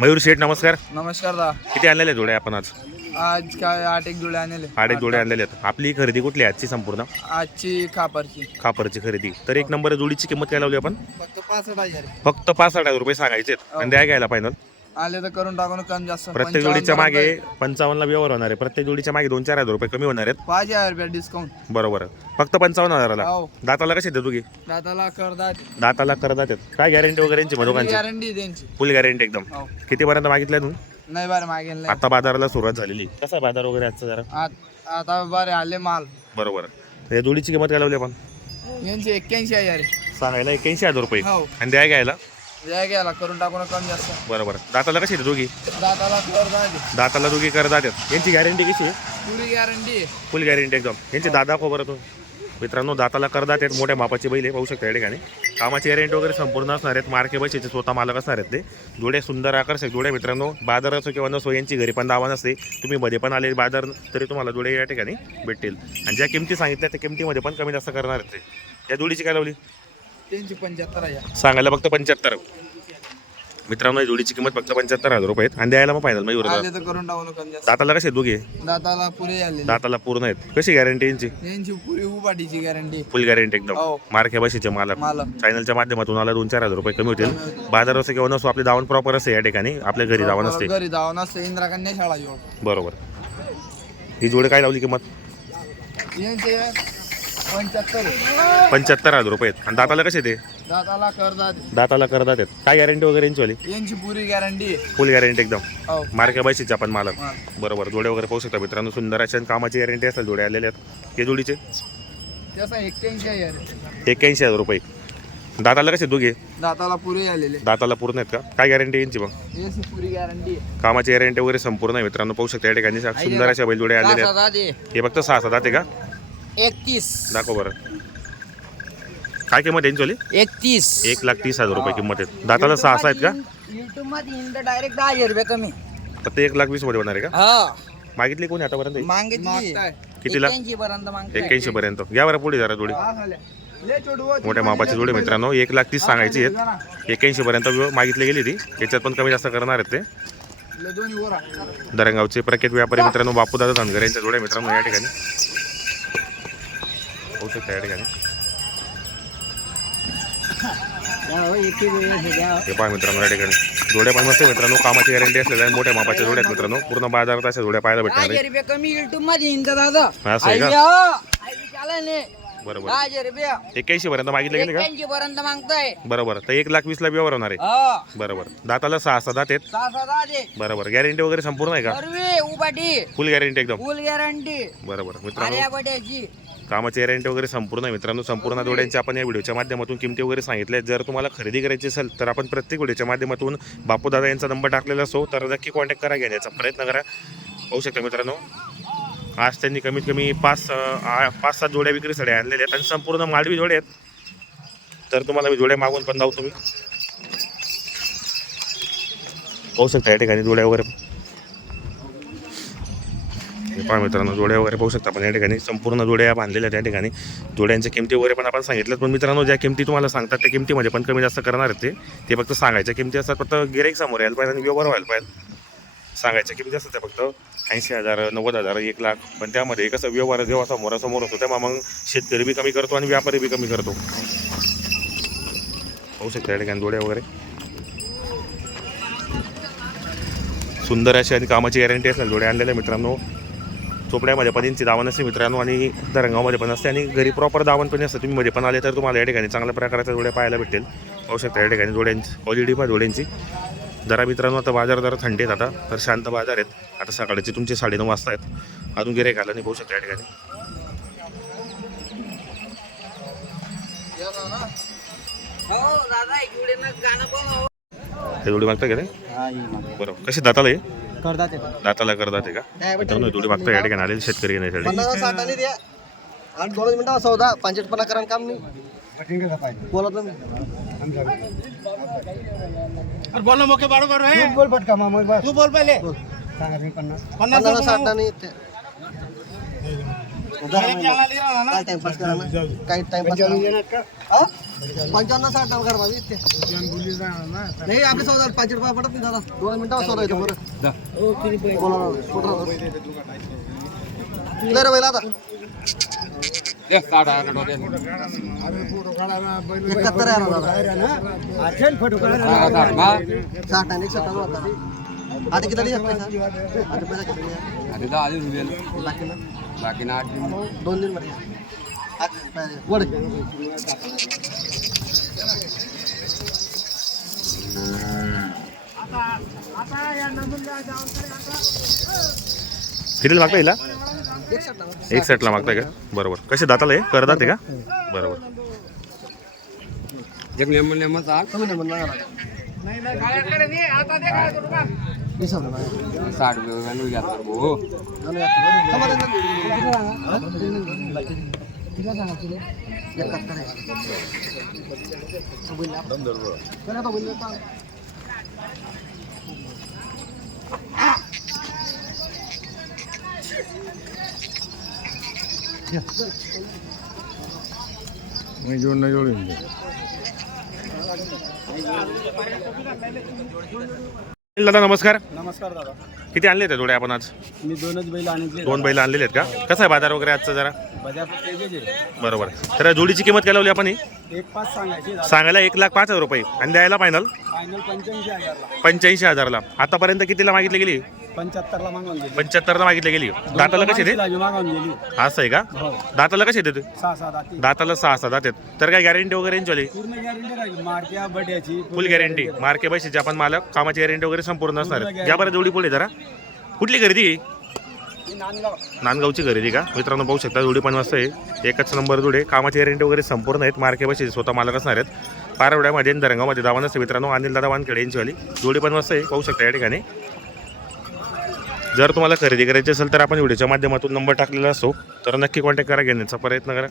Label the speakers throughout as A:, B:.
A: मयूर शेठ नमस्कार.
B: नमस्कार दा.
A: किती आणलेले जोडे आपण आज?
B: आज काय आठ एक जुळे आणले
A: आठ एक जोडे आणलेले आहेत. आपली खरेदी कुठली आहे आजची संपूर्ण?
B: आजची खापरची
A: खापरची खरेदी. तर एक नंबर जोडीची किंमत काय लावली आपण?
B: फक्त पासष्ट हजार.
A: फक्त साठ हजार रुपये सांगायचे आहेत. आणि द्या घ्यायला फायनल
B: आले तर करून टाकून कमी जास्त.
A: प्रत्येक
B: 55
A: जोडीच्या मागे पंचावन्नला व्यवहार होणार आहे. प्रत्येक जोडीच्या मागे दोन चार हजार रुपये कमी होणार आहेत.
B: पाच हजार रुपये डिस्काउंट
A: बरोबर. फक्त पंचावन्न हजाराला.
B: हो.
A: दाताला कसे देतो की?
B: दाताला करदात
A: दाताला करतात आहेत. काय गॅरंटी वगैरे यांची दोघांची?
B: गॅरंटी त्यांची.
A: फुल गॅरंटी एकदम.
B: हो.
A: कितीपर्यंत मागितलं तुम्ही?
B: नाही बरं मागेल नाही.
A: आता बाजाराला सुरुवात झालेली. कसा आहे बाजार वगैरे आजचा जरा?
B: आत- आता बरे आले माल.
A: बरोबर. तर या जोडीची किंमत काय लावली आपण?
B: यांची एक्क्याऐंशी हजार आहे.
A: सांगायला एक्याऐंशी हजार रुपये.
B: हो.
A: आणि द्या घ्यायला?
B: द्या घ्यायला करून टाकून कमी जास्त.
A: बरोबर. दाताला कशी दोघी?
B: दाताला
A: दोघी. यांची गॅरंटी कशी आहे?
B: पुरी गॅरंटी
A: फुल गॅरंटी एकदम. यांची दादा खबर तो. मित्रांनो दाताला करदात आहेत मोठ्या मापाचे बैल आहे पाहू शकता या ठिकाणी. कामाची गॅरंटी वगैरे संपूर्ण असणार आहेत. मार्के बशीचे स्वतः मालक असणार आहेत ते. जोडे सुंदर आकर्षक जोडे मित्रांनो. बाजार असो किंवा नसो यांची घरी पण दावा नसते. तुम्ही मध्ये पण आले बाजार तरी तुम्हाला जोडे या ठिकाणी भेटतील. आणि ज्या किमती सांगितल्या त्या किमतीमध्ये पण कमी जास्त करणार आहेत ते. या जोडीची काय लावली?
B: त्यांची पंच्याहत्तर हजार
A: सांगायला फक्त पंच्याहत्तर. मित्रांनो या जोडीची किंमत फक्त पंच्याहत्तर हजार रुपये आहेत. आणि द्यायला मग फायनल मग
B: आले तर करून जास्त.
A: दाताला कसे दोघे?
B: दाताला पुरे आले
A: दाताला पूर्ण आहेत. कशी गॅरंटी यांची?
B: यांची पुरी उपाटीची गॅरंटी
A: फुल गॅरंटी एकदम.
B: हो.
A: मार्के बशीचे मालक.
B: माल
A: चॅनलच्या माध्यमातून आला दोन चार हजार रुपये कमी होतील. बाजार असो किंवा नसो आपली दावण प्रॉपर असते या ठिकाणी. आपल्या घरी दावण असते.
B: घरी जावं नसतं इंदिरा कन्या शाळा येऊ
A: बरोबर. ही जोडी काय लावली किंमत?
B: यांचे पंच्याहत्तर.
A: पंच्याहत्तर हजार रुपये आहेत. आणि दाताला कसे ते
B: दाताला करदात
A: दाताला आहेत. काय गॅरंटी वगैरे यांची वाली?
B: यांची पुरी गॅरंटी
A: फुल गॅरंटी एकदम.
B: हो.
A: मार्के बशीचे आपण मालक. बरोबर. जोडे वगैरे पाहू शकता मित्रांनो. सुंदर अशा कामाची गॅरंटी असेल जोडे आलेले आहेत. हे जोडीचे?
B: एक्क्याऐंशी हजार
A: रुपये. दाताला कसे दोघे?
B: दाताला पुरे आलेले.
A: दाताला पूर्ण आहेत का? काय गॅरंटी यांची मग?
B: पुरी गॅरंटी
A: कामाची गॅरंटी वगैरे संपूर्ण आहे मित्रांनो. पाहू शकता या ठिकाणी. सुंदर अशा बैलजोडे आलेले आहेत. हे फक्त सहा सात आहे का?
B: एकतीस.
A: दाखव बरं. काय किंमत यांची वाली?
B: एकतीस.
A: एक लाख तीस हजार रुपये किंमत आहे. दाताला सहा सहा आहेत का?
B: युट्यूबमध्ये डायरेक्ट दहा हजार रुपये कमी.
A: फक्त एक लाख वीसमध्ये होणार आहे का?
B: हा.
A: मागितली कोणी आतापर्यंत
B: मागितली.
A: कितीला?
B: पर्यंत मागताय.
A: एक्क्याऐंशी पर्यंत. घ्या बरं पुढे जरा जोडी. मोठ्या मापाची जोडी मित्रांनो. एक लाख तीस सांगायची आहेत. एक्क्याऐंशी पर्यंत मागितली गेली ती. याच्यात पण कमी जास्त करणार आहेत ते. दरंगावचे प्रख्यात व्यापारी मित्रांनो बापूदादा धनगर यांच्या जोड्या मित्रांनो या ठिकाणी. होऊ शकता या ठिकाणी. हे पहा मित्रांनो या ठिकाणी. जोड्या पण मस्त आहे मित्रांनो. कामाची गॅरंटी असलेल्या आणि मोठ्या मापाच्या जोड्या आहेत मित्रांनो. पूर्ण बाजारात अशा जोड्या पाहायला भेटणार आहे असं आहे का?
B: ने.
A: बरोबर. एक्क्याऐंशी पर्यंत मागितले गेले का?
B: पर्यंत मागताय.
A: बरोबर. तर एक लाख वीसला व्यवहार होणार आहे.
B: हा.
A: बरोबर. दाताला सहा सहा दात आहेत. बरोबर. गॅरंटी वगैरे संपूर्ण आहे का? फुल गॅरंटी एकदम.
B: फुल गॅरंटी
A: बरोबर. मित्रांनो. कामाचे रेंट वगैरे संपूर्ण आहे. मित्रांनो संपूर्ण जोड्यांची आपण या व्हिडिओच्या माध्यमातून किमती वगैरे सांगितल्या जर तुम्हाला खरेदी करायची असेल तर आपण प्रत्येक व्हिडिओच्या माध्यमातून बापूदादा यांचा नंबर टाकलेला असो तर नक्की कॉन्टॅक्ट करा घेण्याचा प्रयत्न करा. होऊ शकता मित्रांनो आज त्यांनी कमीत कमी पाच आ- पाच सात जोड्या विक्रीसाठी आणलेल्या आहेत आणि संपूर्ण माडवी जोडे आहेत. तर तुम्हाला मी जोड्या मागून पण जाऊ तुम्ही होऊ शकता या ठिकाणी जोड्या वगैरे. पहा मित्रांनो जोड्या वगैरे पाहू शकता आपण या ठिकाणी. संपूर्ण जोड्या बांधलेल्या त्या ठिकाणी. जोड्यांच्या किमती वगैरे पण आपण सांगितल्यात पण मित्रांनो ज्या किमती तुम्हाला सांगतात त्या किमतीमध्ये पण कमी जास्त करणार आहेत ते. ते फक्त सांगायच्या किमती असतात फक्त गिरेक समोर यायला पाहिजे आणि व्यवहार व्हायला पाहिजे. सांगायच्या किमती असतात त्या फक्त. ऐंशी हजार नव्वद हजार एक लाख. पण त्यामध्ये कसं व्यवहार जेव्हा समोरासमोर होतो तेव्हा मग शेतकरी बी कमी करतो आणि व्यापारी बी कमी करतो. होऊ शकता या ठिकाणी जोड्या वगैरे. सुंदर अशी आणि कामाची गॅरंटी असेल जोड्या आणलेल्या मित्रांनो. चोपड्यामध्ये पण यांची दावण असते मित्रांनो आणि दरंगावमध्ये पण असते आणि घरी प्रॉपर दावण पण असतं. तुम्ही मध्ये पण आले तर तुम्हाला या ठिकाणी चांगल्या प्रकारच्या जोड्या पाहायला भेटेल पाहू शकता या ठिकाणी जोड्यांची क्वालिटी पण जोड्यांची. जरा मित्रांनो आता बाजार जरा थंडी आहेत आता तर शांत बाजार आहेत. आता सकाळचे तुमचे साडेनऊ वाजता आहेत. अजून गिरे घाला नाही पाहू शकता या ठिकाणी.
B: हो
A: जोडी मागता रे? बरोबर. कशी दाताला आहे दाताला करतात आहे का? मित्रांनो जोडी मागता या ठिकाणी आलेली शेतकरी घेण्यासाठी
C: पन्नास साठ आणि आठ दोन मिनिटं सौदा पंचेटपणा करा काम नाही. बोला तुम्ही.
B: बोल मोके बरोबर
C: तू बोल पटका मामा बस.
B: तू बोल पहिले.
C: पन्नास. साठ ते. जरा महिना. काय टाइमपास करा ना काही टाइमपास करा हा? पंच्याण्णव साठ करा इतके नाही आपले सौदा पाचशे रुपये पडत नाही दादा दोन मिनिटं सौदा येतो बरं
B: हो
C: बोला बैल आता एकाहत्तर आहे ना दादा साठ आणि आहे आता आता किती लिहिलं पैसा? आता पैसा किती लिहिलं? बाकी ना दोन दिनमध्ये आता, वड.
A: कितीला मागता
C: ना.
A: एक सेटला मागताय का? बरोबर. कसे दाताला आहे करदात आहे का? बरोबर.
C: मला. वीस हजार नाही. रे, एकाहत्तर आहे. बैल
A: दादा नमस्कार.
D: नमस्कार दादा.
A: किती आणले ते जोडे आपण आज?
D: मी दोनच बैल आणले
A: दोन बैल आणलेले आहेत का? कसा आहे बाजार वगैरे आजचा जरा?
D: बाजार
A: बरोबर. तर जोडीची किंमत काय लावली आपण ही?
D: एक पाच सांगायची
A: सांगायला एक लाख पाच हजार रुपये. आणि द्यायला फायनल
D: फायनल पंच्याऐंशी हजारला.
A: पंच्याऐंशी हजारला. आतापर्यंत कितीला मागितली गेली?
D: पंच्याहत्तरला मागून गेली.
A: पंच्याहत्तरला मागितली गेली. दाताला ते
D: मागून गेली.
A: असं आहे का?
D: हो.
A: दाताला
D: सहा सात आती
A: दाताला सहा सहा दात आहेत. तर काय गॅरंटी वगैरे यांची वाली?
D: पूर्ण गॅरंटी राहील मारक्या बड्याची
A: फुल गॅरंटी मार्के पैशाची आपण मालक कामाची गॅरंटी वगैरे संपूर्ण असणार आहे घ्या बरं जोडी पुढे जरा. कुठली खरेदी? आहे?
D: नांदगाव.
A: नांदगावची खरेदी का? मित्रांनो पाहू शकता जोडी पण मस्त आहे. एकच नंबर जोडी. कामाची गॅरंटी वगैरे संपूर्ण आहेत. मार्के पैशाचे स्वतः मालक असणार आहेत. पारवड्यामध्ये आणि दरंगामध्ये दावा नसते मित्रांनो. अनिल दादा वानखेडे यांची वाली. जोडी पण मस्त आहे. पाहू शकता या ठिकाणी. जर तुम्हाला खरेदी करायची असेल तर आपण व्हिडिओच्या माध्यमातून नंबर टाकलेला असतो. तर नक्की कॉन्टॅक्ट करा घेण्याचा प्रयत्न करा.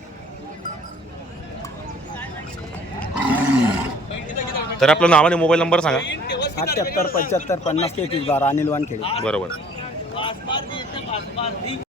A: तर आपलं नाव आणि मोबाईल नंबर सांगा.
D: अठ्ठ्याहत्तर पंच्याहत्तर पन्नास तेहतीस बारा अनिल वानखेडे.
A: बरोबर.